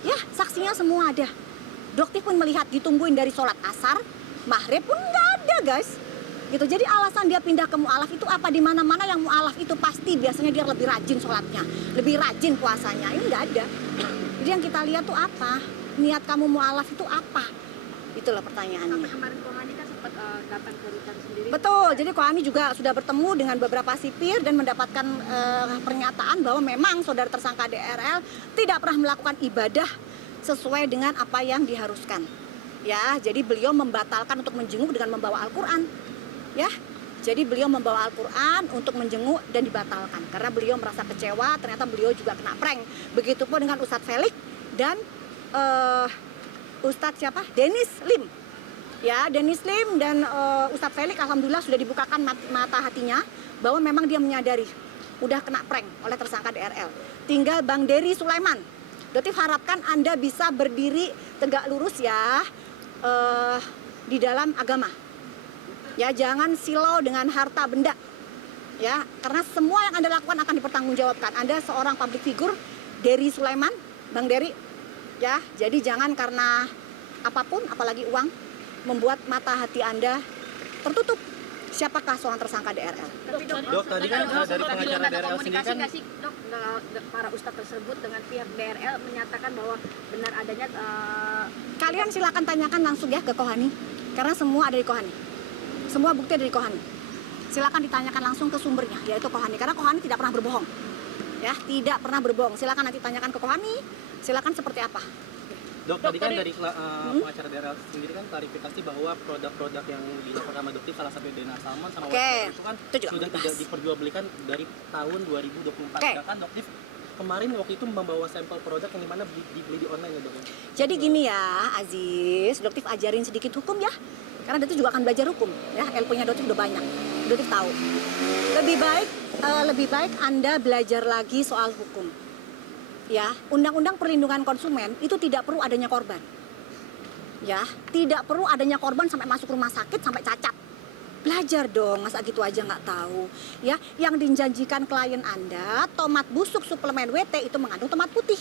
Ya, saksinya semua ada. Doktif pun melihat, ditungguin dari sholat asar, maghrib pun nggak ada guys. Gitu. Jadi alasan dia pindah ke mu'alaf itu apa? Di mana-mana yang mu'alaf itu pasti biasanya dia lebih rajin sholatnya, lebih rajin puasanya. Ini nggak ada. Jadi yang kita lihat tuh apa? Niat kamu mu'alaf itu apa? Itulah pertanyaannya. Sampai kemarin Kohani kan sempat datang ke Rutan sendiri. Betul, jadi Kohani juga sudah bertemu dengan beberapa sipir dan mendapatkan pernyataan bahwa memang saudara tersangka DRL tidak pernah melakukan ibadah sesuai dengan apa yang diharuskan. Ya, jadi beliau membatalkan untuk menjenguk dengan membawa Al-Quran. Ya, jadi beliau membawa Al-Quran untuk menjenguk dan dibatalkan karena beliau merasa kecewa, ternyata beliau juga kena prank. Begitupun dengan Ustadz Felix dan Ustadz siapa? Dennis Lim. Ya, Dennis Lim dan Ustadz Felix alhamdulillah sudah dibukakan mata hatinya bahwa memang dia menyadari udah kena prank oleh tersangka DRL. Tinggal Bang Dery Sulaiman. Dotif harapkan Anda bisa berdiri tegak lurus ya di dalam agama. Ya, jangan silau dengan harta benda. Ya, karena semua yang Anda lakukan akan dipertanggungjawabkan. Anda seorang public figure, Dery Sulaiman, Bang Dery. Ya, jadi jangan karena apapun, apalagi uang, membuat mata hati Anda tertutup. Siapakah seorang tersangka DRL? Dok, tadi kan dari pengacara DRL sendiri kan nggak sih dok, para ustadz tersebut dengan pihak DRL menyatakan bahwa benar adanya Kalian silakan tanyakan langsung ya ke Kohani, karena semua ada di Kohani. Semua bukti ada di Kohani. Silakan ditanyakan langsung ke sumbernya, yaitu Kohani, karena Kohani tidak pernah berbohong. Ya, tidak pernah berbohong. Silakan nanti tanyakan ke Kohani. Silakan seperti apa. Dok, tadi kan dari pengacara DRL sendiri kan klarifikasi bahwa produk-produk yang dilakukan sama Doktif salah satu Dena Salman sama Wasit itu kan sudah tidak diperjualbelikan dari tahun 2024. Sedangkan Doktif kemarin waktu itu membawa sampel produk yang dimana dibeli di online ya dok? Jadi gini ya Aziz, Doktif ajarin sedikit hukum ya. Karena Doktif juga akan belajar hukum ya, ilmunya Doktif udah banyak. Doktif tahu. Lebih baik Anda belajar lagi soal hukum. Ya, Undang-Undang Perlindungan Konsumen itu tidak perlu adanya korban. Ya, tidak perlu adanya korban sampai masuk rumah sakit sampai cacat. Belajar dong, masa gitu aja nggak tahu. Ya, yang dijanjikan klien Anda, tomat busuk suplemen WT itu mengandung tomat putih.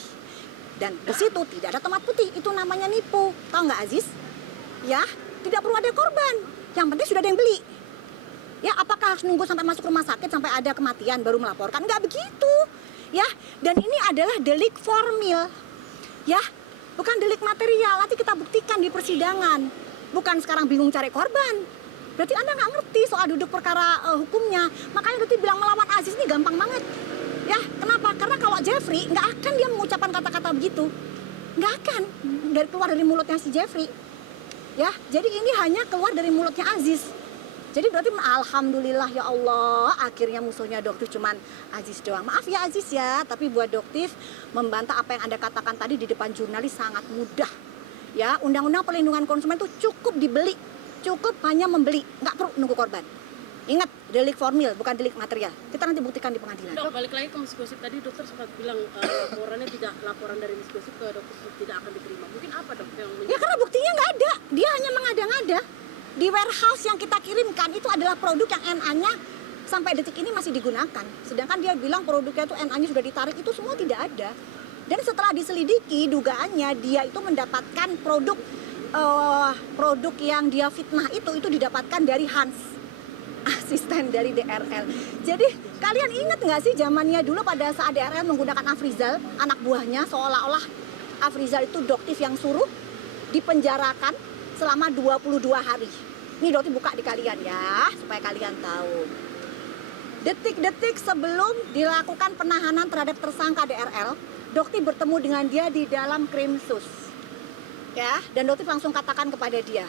Dan di situ tidak ada tomat putih, itu namanya nipu. Tahu nggak Aziz? Ya, tidak perlu ada korban. Yang penting sudah ada yang beli. Ya, apakah harus nunggu sampai masuk rumah sakit sampai ada kematian baru melaporkan? Nggak begitu. Ya, dan ini adalah delik formil. Ya, bukan delik material. Nanti kita buktikan di persidangan. Bukan sekarang bingung cari korban. Berarti Anda nggak ngerti soal duduk perkara hukumnya. Makanya Doktif bilang melawan Aziz ini gampang banget. Ya, kenapa? Karena kalau Jeffrey nggak akan dia mengucapkan kata-kata begitu. Nggak akan keluar dari mulutnya si Jeffrey. Ya, jadi ini hanya keluar dari mulutnya Aziz. Jadi berarti alhamdulillah ya Allah, akhirnya musuhnya Doktif cuman Aziz doang. Maaf ya Aziz ya, tapi buat Doktif membantah apa yang Anda katakan tadi di depan jurnalis sangat mudah. Ya, Undang-Undang Perlindungan Konsumen itu cukup dibeli, cukup hanya membeli, nggak perlu nunggu korban. Ingat, delik formil bukan delik material. Kita nanti buktikan di pengadilan. Dok, balik lagi ke Miss Gosip tadi, dokter sempat bilang laporan dari Miss Gosip ke dokter tidak akan diterima. Mungkin apa dok yang Ya karena buktinya nggak ada, dia hanya mengada-ngada. Di warehouse yang kita kirimkan itu adalah produk yang NA-nya sampai detik ini masih digunakan. Sedangkan dia bilang produknya itu NA-nya sudah ditarik, itu semua tidak ada. Dan setelah diselidiki, dugaannya dia itu mendapatkan produk yang dia fitnah itu didapatkan dari Hans, asisten dari DRL. Jadi kalian ingat nggak sih zamannya dulu pada saat DRL menggunakan Afrizal, anak buahnya, seolah-olah Afrizal itu Doktif yang suruh dipenjarakan selama 22 hari. Ini Doktif buka di kalian ya, supaya kalian tahu. Detik-detik sebelum dilakukan penahanan terhadap tersangka DRL, Doktif bertemu dengan dia di dalam Krimsus. Ya, dan Doktif langsung katakan kepada dia.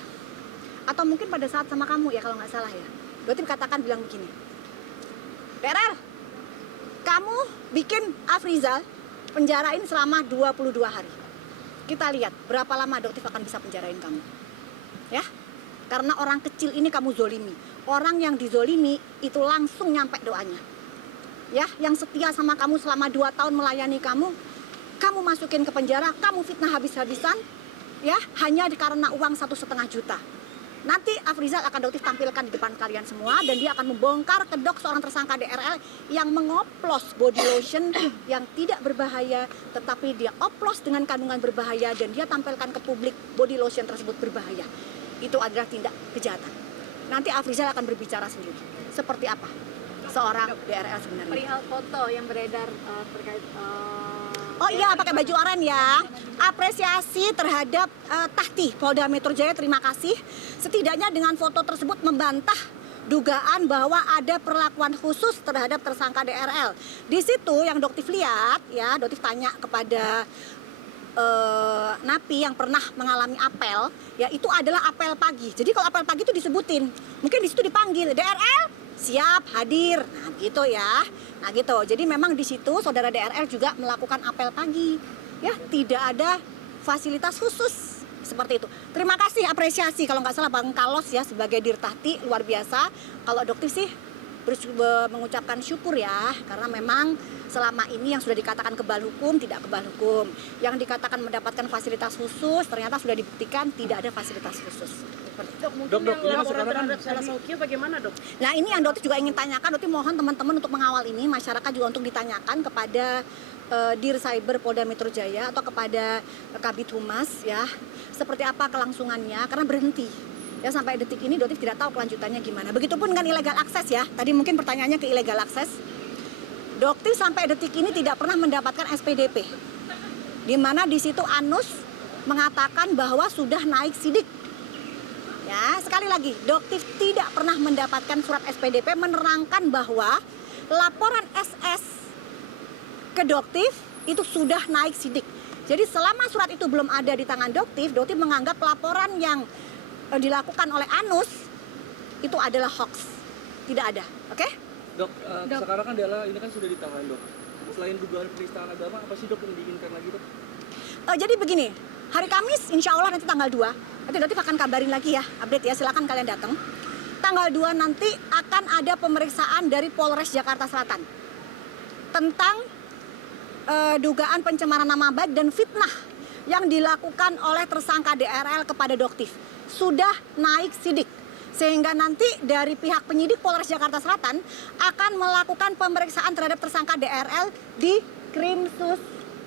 Atau mungkin pada saat sama kamu ya kalau nggak salah ya. Doktif katakan bilang begini. DRL, kamu bikin Afrizal penjarain selama 22 hari. Kita lihat berapa lama Doktif akan bisa penjarain kamu. Ya, karena orang kecil ini kamu zolimi. Orang yang dizolimi itu langsung nyampe doanya. Ya, yang setia sama kamu selama 2 tahun melayani kamu masukin ke penjara, kamu fitnah habis-habisan, ya, hanya karena uang 1,5 juta. Nanti Afrizal akan Doktif tampilkan di depan kalian semua dan dia akan membongkar kedok seorang tersangka DRL yang mengoplos body lotion yang tidak berbahaya, tetapi dia oplos dengan kandungan berbahaya dan dia tampilkan ke publik body lotion tersebut berbahaya. Itu adalah tindak kejahatan. Nanti Afrizal akan berbicara sendiri. Seperti apa seorang DRL sebenarnya. Perihal foto yang beredar terkait Oh iya, pakai baju oranye ya. Apresiasi terhadap Tahti Polda Metro Jaya, terima kasih. Setidaknya dengan foto tersebut membantah dugaan bahwa ada perlakuan khusus terhadap tersangka DRL. Di situ yang Doktif lihat, ya, Doktif tanya kepada napi yang pernah mengalami apel, ya itu adalah apel pagi. Jadi kalau apel pagi itu disebutin, mungkin di situ dipanggil DRL siap hadir, nah gitu ya, nah gitu. Jadi memang di situ saudara DRL juga melakukan apel pagi, ya tidak ada fasilitas khusus seperti itu. Terima kasih, apresiasi kalau nggak salah Bang Kalos ya sebagai Dirtahti, luar biasa. Kalau Doktif sih mengucapkan syukur ya, karena memang selama ini yang sudah dikatakan kebal hukum tidak kebal hukum, yang dikatakan mendapatkan fasilitas khusus ternyata sudah dibuktikan tidak ada fasilitas khusus. Dok, mungkin Dok, yang ini laporan sekarang terhadap Sela Saukia bagaimana, Dok? Nah ini yang Doktif juga ingin tanyakan, Doktif mohon teman-teman untuk mengawal ini, masyarakat juga untuk ditanyakan kepada Dir Cyber Polda Metro Jaya atau kepada Kabid Humas ya, seperti apa kelangsungannya, karena berhenti. Ya sampai detik ini Doktif tidak tahu kelanjutannya gimana. Begitupun dengan illegal access ya. Tadi mungkin pertanyaannya ke illegal access. Doktif sampai detik ini tidak pernah mendapatkan SPDP. Di mana di situ Anus mengatakan bahwa sudah naik sidik. Ya, sekali lagi, Doktif tidak pernah mendapatkan surat SPDP menerangkan bahwa laporan SS ke Doktif itu sudah naik sidik. Jadi selama surat itu belum ada di tangan Doktif, Doktif menganggap laporan yang dilakukan oleh Anus itu adalah hoax, tidak ada, oke? Dok, sekarang kan Dela ini kan sudah ditahan dok. Selain dugaan penistaan agama, apa sih dok yang diinginkan lagi dok? Jadi begini, hari Kamis insya Allah nanti tanggal 2, nanti Doktif akan kabarin lagi ya, update ya, silakan kalian datang. Tanggal 2 nanti akan ada pemeriksaan dari Polres Jakarta Selatan tentang dugaan pencemaran nama baik dan fitnah yang dilakukan oleh tersangka DRL kepada Doktif. Sudah naik sidik, sehingga nanti dari pihak penyidik Polres Jakarta Selatan akan melakukan pemeriksaan terhadap tersangka DRL di Krimsus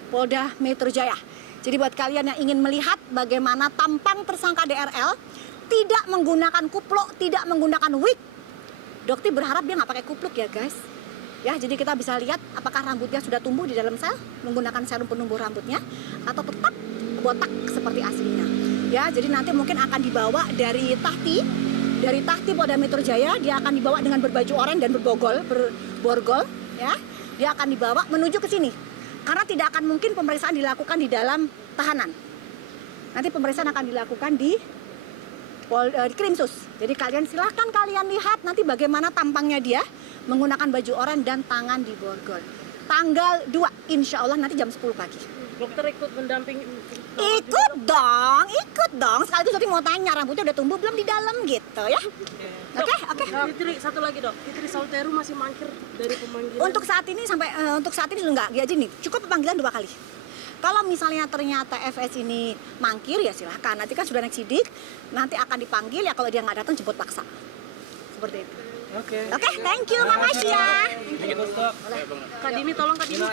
Polda Metro Jaya. Jadi buat kalian yang ingin melihat bagaimana tampang tersangka DRL tidak menggunakan kupluk, tidak menggunakan wig, Doktif berharap dia nggak pakai kupluk ya guys. Ya, jadi kita bisa lihat apakah rambutnya sudah tumbuh di dalam sel menggunakan serum penumbuh rambutnya atau tetap botak seperti aslinya. Ya, jadi nanti mungkin akan dibawa dari Tahti Polda Metro Jaya, dia akan dibawa dengan berbaju oranye dan berborgol, ya. Dia akan dibawa menuju ke sini. Karena tidak akan mungkin pemeriksaan dilakukan di dalam tahanan. Nanti pemeriksaan akan dilakukan di Krimsus. Jadi silahkan kalian lihat nanti bagaimana tampangnya dia menggunakan baju oranye dan tangan di borgol. Tanggal 2 insya Allah nanti jam 10 pagi. Dokter ikut mendampingi? Ikut dong. Sekaligus Doktif mau tanya rambutnya udah tumbuh belum di dalam gitu ya. Oke. Fitri, satu lagi dok, Fitri Sauteru masih mangkir dari pemanggilan? Untuk saat ini sudah enggak, ya jadi cukup pemanggilan 2 kali. Kalau misalnya ternyata FS ini mangkir ya silahkan, nanti kan sudah naik sidik, nanti akan dipanggil ya, kalau dia nggak datang jemput paksa. Seperti itu. Oke, Oke, thank you, makasih ya. Thank you, Dok. Kak Dini, tolong Kak Dini.